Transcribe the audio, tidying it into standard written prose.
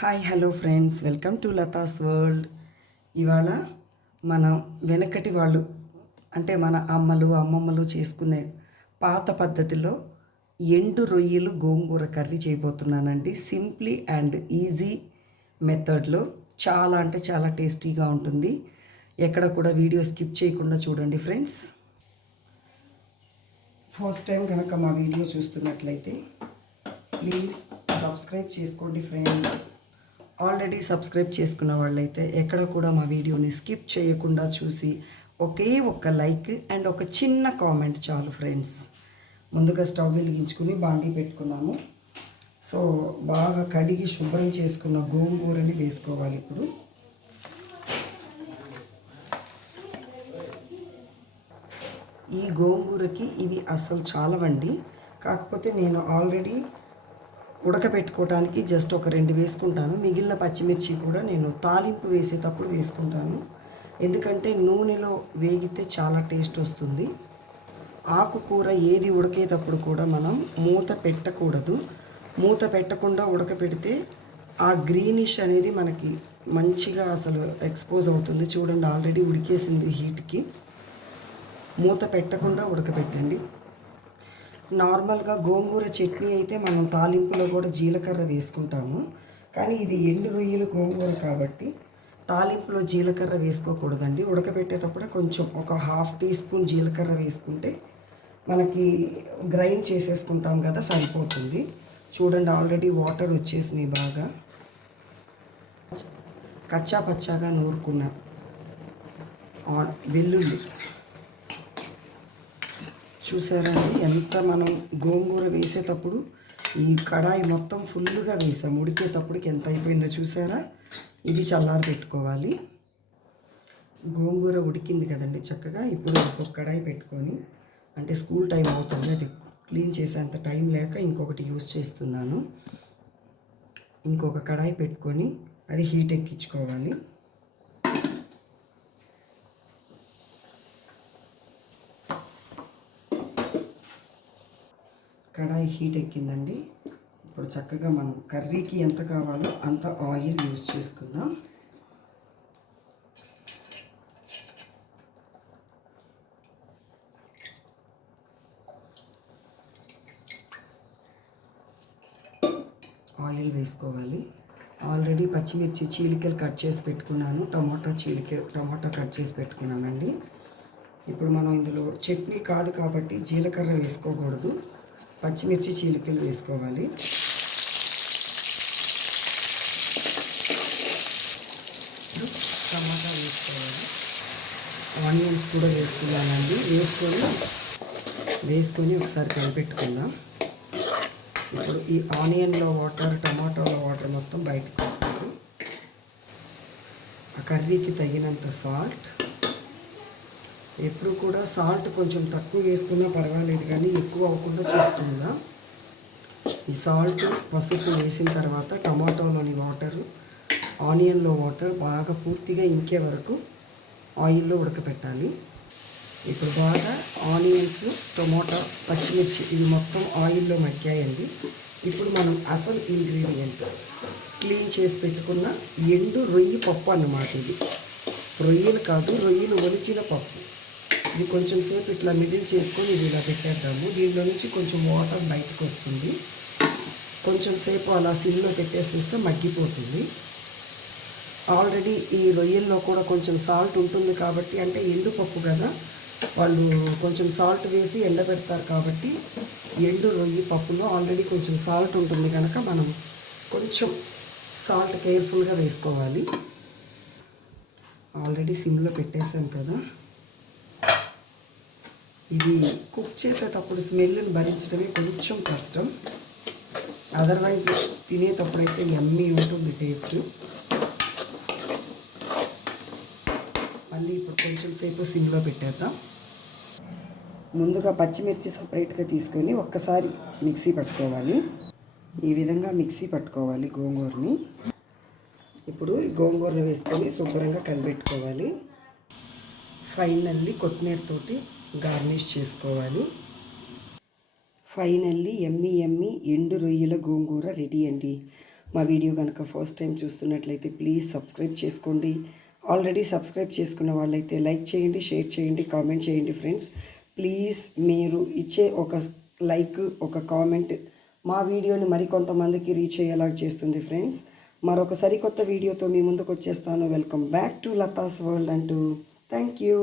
Hi hello friends, welcome to Latha's world. ఇవాళ మన వెనకటి వాళ్ళు అంటే మన అమ్మలు అమ్మమ్మలు చేసుకునే పాత పద్ధతిలో ఎండు రొయ్యలు గోంగూర కర్రీ చేయబోతున్నానండి. సింప్లీ అండ్ ఈజీ మెథడ్లో చాలా అంటే చాలా టేస్టీగా ఉంటుంది. ఎక్కడ కూడా వీడియో స్కిప్ చేయకుండా చూడండి ఫ్రెండ్స్. ఫస్ట్ టైం కనుక మా వీడియో చూస్తున్నట్లయితే ప్లీజ్ సబ్స్క్రైబ్ చేసుకోండి ఫ్రెండ్స్. ఆల్రెడీ సబ్స్క్రైబ్ చేసుకున్న వాళ్ళైతే ఎక్కడ కూడా మా వీడియోని స్కిప్ చేయకుండా చూసి ఒకే ఒక్క లైక్ అండ్ ఒక చిన్న కామెంట్ చాలు ఫ్రెండ్స్. ముందుగా స్టవ్ వెలిగించుకుని బాండీ పెట్టుకున్నాము. సో బాగా కడిగి శుభ్రం చేసుకున్న గోంగూరని వేసుకోవాలి. ఇప్పుడు ఈ గోంగూరకి ఇవి అసలు చాలవండి. కాకపోతే నేను ఆల్రెడీ ఉడకబెట్టుకోవడానికి జస్ట్ ఒక 2 వేసుకుంటాను. మిగిలిన పచ్చిమిర్చి కూడా నేను తాలింపు వేసేటప్పుడు వేసుకుంటాను. ఎందుకంటే నూనెలో వేగితే చాలా టేస్ట్ వస్తుంది. ఆకుకూర ఏది ఉడికేటప్పుడు కూడా మనం మూత పెట్టకూడదు. మూత పెట్టకుండా ఉడకపెడితే ఆ గ్రీనిష్ అనేది మనకి మంచిగా అసలు ఎక్స్పోజ్ అవుతుంది. చూడండి, ఆల్రెడీ ఉడికేసింది హీట్కి. మూత పెట్టకుండా ఉడకపెట్టండి. నార్మల్గా గోంగూర చట్నీ అయితే మనం తాలింపులో కూడా జీలకర్ర వేసుకుంటాము. కానీ ఇది ఎండు రొయ్యలు గోంగూర కాబట్టి తాలింపులో జీలకర్ర వేసుకోకూడదండి. ఉడకబెట్టేటప్పుడు కొంచెం ఒక 1/2 టీ స్పూన్ జీలకర్ర వేసుకుంటే మనకి గ్రైండ్ చేసేసుకుంటాం కదా, సరిపోతుంది. చూడండి, ఆల్రెడీ వాటర్ వచ్చేసినాయి. బాగా కచ్చా పచ్చాగా నూరుకున్న వెల్లుల్లి చూసారా అండి, ఎంత మనం గోంగూర వేసేటప్పుడు ఈ కడాయి మొత్తం ఫుల్గా వేసాం. ఉడికేటప్పటికి ఎంత అయిపోయిందో చూసారా. ఇది చల్లారి పెట్టుకోవాలి. గోంగూర ఉడికింది కదండి చక్కగా. ఇప్పుడు ఇంకొక కడాయి పెట్టుకొని, అంటే స్కూల్ టైం అవుతుంది, అది క్లీన్ చేసేంత టైం లేక ఇంకొకటి యూజ్ చేస్తున్నాను. ఇంకొక కడాయి పెట్టుకొని అది హీట్ ఎక్కించుకోవాలి. కడాయి హీట్ ఎక్కిందండి. ఇప్పుడు చక్కగా మనం కర్రీకి ఎంత కావాలో అంత ఆయిల్ యూజ్ చేసుకుందాం. ఆయిల్ వేసుకోవాలి. ఆల్రెడీ పచ్చిమిర్చి చీలికలు కట్ చేసి పెట్టుకున్నాను. టమాటా కట్ చేసి పెట్టుకున్నానండి. ఇప్పుడు మనం ఇందులో చట్నీ కాదు కాబట్టి జీలకర్ర వేసుకోకూడదు, పచ్చిమిర్చి చీలికలు వేసుకోవాలి. టమాటా వేసుకోవాలి. ఆనియన్స్ కూడా వేసుకున్నానండి. వేసుకొని ఒకసారి కలిపెట్టుకుందాం. ఇప్పుడు ఈ ఆనియన్లో వాటర్, టమాటాలో వాటర్ మొత్తం బయటకు వస్తుంది. ఆ కర్రీకి తగినంత సాల్ట్. ఎప్పుడు కూడా సాల్ట్ కొంచెం తక్కువ వేసుకున్నా పర్వాలేదు, కానీ ఎక్కువ అవ్వకుండా చూసుకుందాం. ఈ సాల్ట్, పసుపు వేసిన తర్వాత టమాటోలోని వాటరు, ఆనియన్లో వాటర్ బాగా పూర్తిగా ఇంకే వరకు ఆయిల్లో ఉడకపెట్టాలి. ఇప్పుడు బాగా ఆనియన్స్, టమాటా, పచ్చిమిర్చి ఇవి మొత్తం ఆయిల్లో మగ్గాయండి. ఇప్పుడు మనం అసలు ఇంగ్రీడియంట్ క్లీన్ చేసి పెట్టుకున్న ఎండు రొయ్యి పప్పు అన్నమాట. ఇది రొయ్యలు కాదు, రొయ్యలు ఒలిచిన పప్పు. ఇది కొంచెం సేపు ఇట్లా మిడిల్ చేసుకొని ఇది ఇలా పెట్టేద్దాము. దీనిలో నుంచి కొంచెం వాటర్ బయటకు వస్తుంది. కొంచెం సేపు అలా సిమ్లో పెట్టేసిస్తే మగ్గిపోతుంది. ఆల్రెడీ ఈ రొయ్యల్లో కూడా కొంచెం సాల్ట్ ఉంటుంది కాబట్టి, అంటే ఎండుపప్పు కదా, వాళ్ళు కొంచెం సాల్ట్ వేసి ఎండబెడతారు కాబట్టి ఎండు రొయ్యి పప్పులో ఆల్రెడీ కొంచెం సాల్ట్ ఉంటుంది కనుక మనం కొంచెం సాల్ట్ కేర్ఫుల్గా వేసుకోవాలి. ఆల్రెడీ సిమ్లో పెట్టేసాం కదా. ఇది కుక్ చేసేటప్పుడు స్మెల్ని భరించడమే కొంచెం కష్టం. అదర్వైజ్ తినేటప్పుడైతే యమ్మీ ఉంటుంది టేస్ట్. మళ్ళీ ఇప్పుడు కొంచెం సేపు సిమ్లో పెట్టేద్దాం. ముందుగా పచ్చిమిర్చి సపరేట్గా తీసుకొని ఒక్కసారి మిక్సీ పట్టుకోవాలి. ఈ విధంగా మిక్సీ పట్టుకోవాలి గోంగూరని. ఇప్పుడు గోంగూరని వేసుకొని శుభ్రంగా కలిపెట్టుకోవాలి. ఫైనల్లీ కొత్తిమీరతోటి గార్నిష్ చేసుకోవాలి. ఫైనల్లీ ఎమ్మి ఎండు రొయ్యల గోంగూర రెడీ అండి. మా వీడియో కనుక ఫస్ట్ టైం చూస్తున్నట్లయితే ప్లీజ్ సబ్స్క్రైబ్ చేసుకోండి. ఆల్రెడీ సబ్స్క్రైబ్ చేసుకున్న వాళ్ళైతే లైక్ చేయండి, షేర్ చేయండి, కామెంట్ చేయండి ఫ్రెండ్స్. ప్లీజ్ మీరు ఇచ్చే ఒక లైక్, ఒక కామెంట్ మా వీడియోని మరికొంతమందికి రీచ్ అయ్యేలా చేస్తుంది ఫ్రెండ్స్. మరొక సరికొత్త వీడియోతో మీ ముందుకు వచ్చేస్తాను. Welcome back to Latha's world అంటూ థ్యాంక్ యూ.